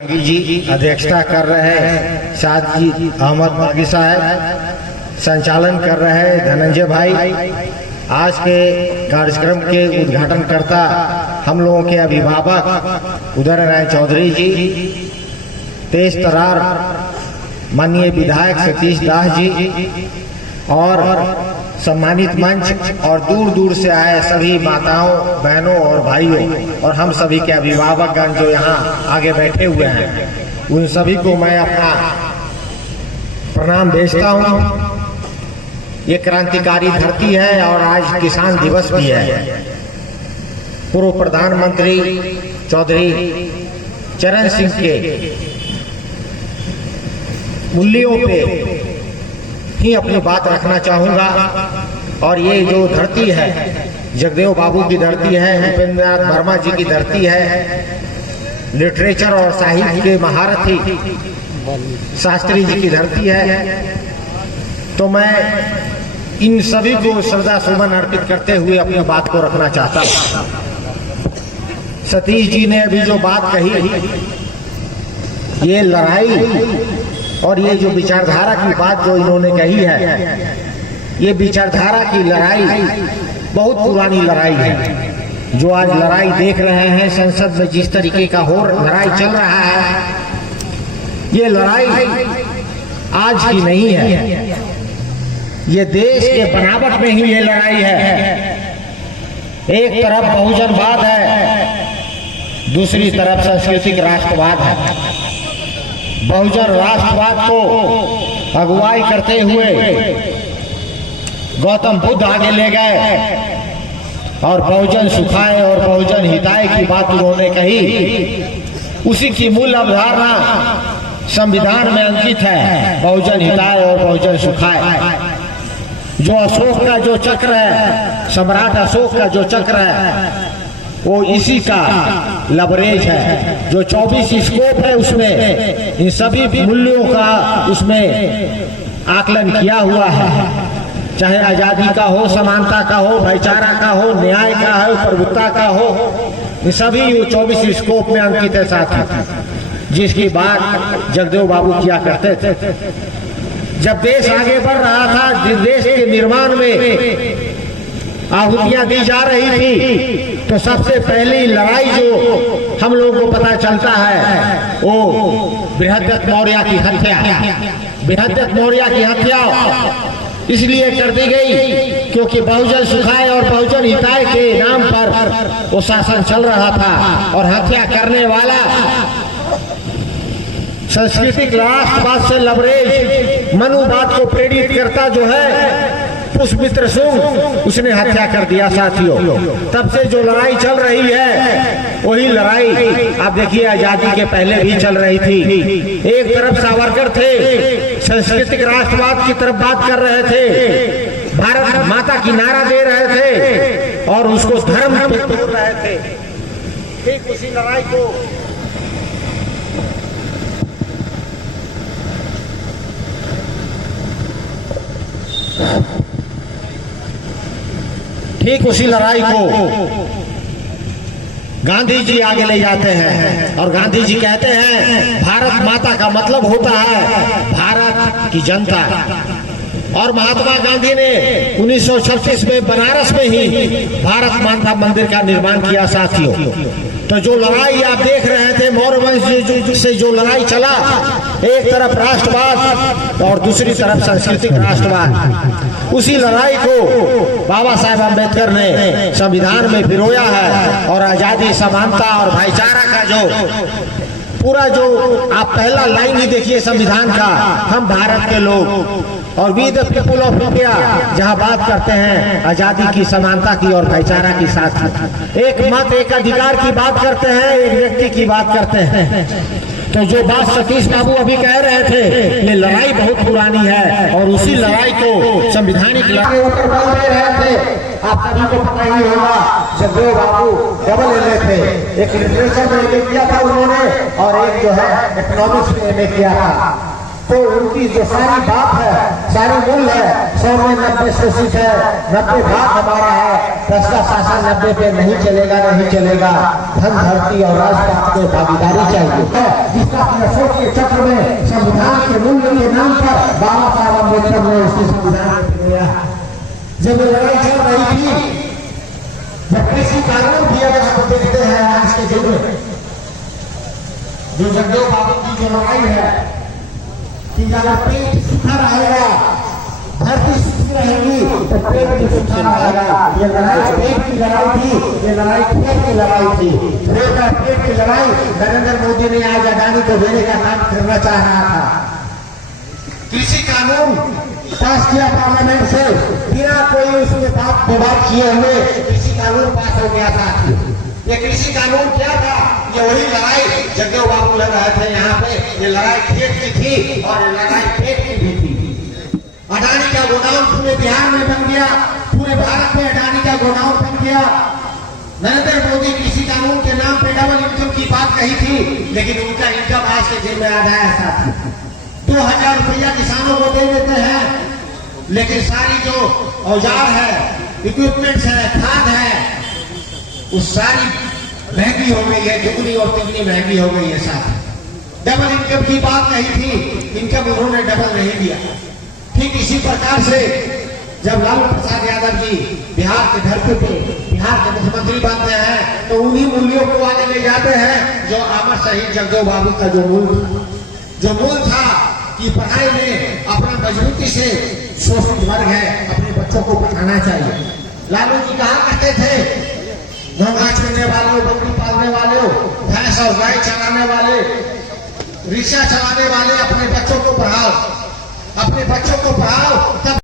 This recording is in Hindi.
जी अध्यक्षता कर रहे हैं, सादजी अहमद मर्गी साहब संचालन कर रहे हैं, धनंजय भाई आज के कार्यक्रम के उद्घाटनकर्ता हम लोगों के अभिभावक उदय नारायण चौधरी जी, तेज तरार माननीय विधायक सतीश दास जी और सम्मानित मंच और दूर दूर से आए सभी माताओं बहनों और भाइयों और हम सभी के अभिभावकगण जो यहाँ आगे बैठे हुए हैं, उन सभी को मैं अपना प्रणाम भेजता हूँ। ये क्रांतिकारी धरती है और आज किसान दिवस भी है। पूर्व प्रधानमंत्री चौधरी चरण सिंह के मूल्यों पे ही अपनी बात रखना चाहूँगा। और ये जो धरती है जगदेव बाबू की धरती है, उपेंद्र नाथ वर्मा जी की धरती है, लिटरेचर और साहित्य के महारथी शास्त्री जी की धरती है। तो मैं इन सभी को श्रद्धा सुमन अर्पित करते हुए अपनी बात को रखना चाहता हूँ। सतीश जी ने अभी जो बात कही, ये लड़ाई और ये जो विचारधारा की बात जो इन्होंने कही है, ये विचारधारा की लड़ाई बहुत पुरानी लड़ाई है। जो आज लड़ाई देख रहे हैं संसद में, जिस तरीके का लड़ाई चल रहा है, ये लड़ाई आज की नहीं है। ये देश के बनावट में ही ये लड़ाई है। एक तरफ बहुजनवाद है, दूसरी तरफ सांस्कृतिक राष्ट्रवाद है। बहुजन राष्ट्रवाद को अगुवाई करते हुए गौतम बुद्ध आगे ले गए और बहुजन सुखाय और बहुजन हिताय की बात उन्होंने कही। उसी की मूल अवधारणा संविधान में अंकित है, बहुजन हिताय और बहुजन सुखाय। जो अशोक का जो चक्र है, सम्राट अशोक का जो चक्र है, वो इसी का लवरेज है। जो 24 स्कोप है उसमें इन सभी मूल्यों का उसमें आकलन किया हुआ है। चाहे आजादी का हो, समानता का हो, भाईचारा का हो, न्याय का हो, प्रभुत्ता का हो, ये सभी 24 स्कोप में अंकित है साथ, जिसकी बात जगदेव बाबू किया करते थे। जब देश आगे बढ़ रहा था, देश के निर्माण में आहुतियां दी जा रही थी, तो सबसे पहली लड़ाई जो हम लोगों को पता चलता है वो बृहद्रथ मौर्य की हत्या। बृहद्रथ मौर्य की हत्या इसलिए कर दी गई क्योंकि बहुजन सुखाय और बहुजन हिताय के नाम पर वो शासन चल रहा था और हत्या करने वाला सांस्कृतिक राष्ट्रवाद से लवरेज मनुवाद को प्रेरित करता जो है पुष्पमित्र सिंह, उसने हत्या कर दिया साथियों। तब से जो लड़ाई चल रही है वही लड़ाई आप देखिए आजादी के पहले भी चल रही थी। एक तरफ सावरकर थे, सांस्कृतिक राष्ट्रवाद की तरफ बात कर रहे थे, भारत माता की नारा दे रहे थे और उसको धर्म पे तोड़ रहे थे। ठीक उसी लड़ाई को गांधी जी आगे ले जाते हैं और गांधी जी कहते हैं भारत माता का मतलब होता है भारत की जनता। और महात्मा गांधी ने 1936 में बनारस में ही भारत माता मंदिर का निर्माण किया साथियों। तो जो लड़ाई आप देख रहे थे मौर्य वंश से जो लड़ाई चला, एक तरफ राष्ट्रवाद और दूसरी तरफ सांस्कृतिक राष्ट्रवाद, उसी लड़ाई को बाबा साहेब अम्बेडकर ने संविधान में पिरोया है। और आजादी, समानता और भाईचारा का जो पूरा जो आप पहला लाइन ही देखिए संविधान का, हम भारत के लोग और we the people of India, जहाँ बात करते हैं आजादी की, समानता की और भाईचारा की, साथ एक मत एक अधिकार की बात करते हैं, एक व्यक्ति की बात करते हैं। तो जो बात सतीश बाबू अभी कह रहे थे, ये लड़ाई बहुत पुरानी है और उसी लड़ाई को संविधानिक लड़ाई ऊपर बल दे रहे थे। आप सभी को पता ही होगा जगदेव बाबू डबल एमए थे, एक लिटरेचर में एमए किया था उन्होंने और एक जो है इकोनॉमिक्स में एमए किया था। तो उनकी जो सारी बात है, सारी मूल है, 100 में 90 शोषित है, 90 भाग हमारा है, 10 का शासन 90 पे नहीं चलेगा, नहीं चलेगा। धन धरती और राजपाट में भागीदारी चाहिए, जिसका अशोक के चक्र में संविधान के मूल्य के नाम पर बाबा साहब अम्बेडकर ने उसके संविधान में दिया। जब लड़ाई चल रही थी, जब कृषि कानून भी अगर हम देखते हैं आज के युग में, जो जगदेव बाबू की जो लड़ाई है कि अगर पेट सूखा रहेगा, धरती सूखी रहेगी तो पेट भी सूखा रहेगा। ये लड़ाई पेट की लड़ाई थी, ये लड़ाई खेत की लड़ाई थी। पेट की लड़ाई नरेंद्र मोदी ने आज अडानी को देने का काम करना चाह रहा था। कृषि कानून पास किया पार्लियामेंट से, बिना कोई उसमें बात विवाद किए हुए कृषि कानून पास हो गया था। ये कृषि कानून क्या था? ये वही लड़ाई जगदेव बाबू लड़ रहे थे यहाँ पे। ये लड़ाई खेत की थी और ये लड़ाई पेट की भी थी। अडानी का गोदाम पूरे बिहार में बन गया, पूरे भारत में अडानी का गोदाम बन गया। नरेंद्र मोदी कृषि कानून के नाम पे डबल इनकम की बात कही थी, लेकिन उनका इनकम आज के दिन में आ गया ऐसा था। 2000 रुपया किसानों को दे देते हैं, लेकिन सारी जो औजार है, इक्विपमेंट्स है, खाद है, वो सारी महंगी हो गई है, दुगनी और तिगनी महंगी हो गई है। साथ डबल इनकम की बात कही थी, इनकम उन्होंने डबल नहीं दिया। ठीक इसी प्रकार से जब लालू प्रसाद यादव जी बिहार के धरती पे बिहार के मुख्यमंत्री बनते हैं, तो उन्हीं मूल्यों को आगे ले जाते हैं जो अमर शहीद जगदेव बाबू का जो मूल था कि पढ़ाई में अपना मजबूती से शोषित वर्ग है, अपने बच्चों को पढ़ाना चाहिए। लालू जी कहा करते थे, घोंघा छूने वाले, बकरी पालने वाले, भैंस और गाय चलाने वाले, रिक्शा चलाने वाले अपने बच्चों को पढ़ाओ, अपने बच्चों को पढ़ाओ, तब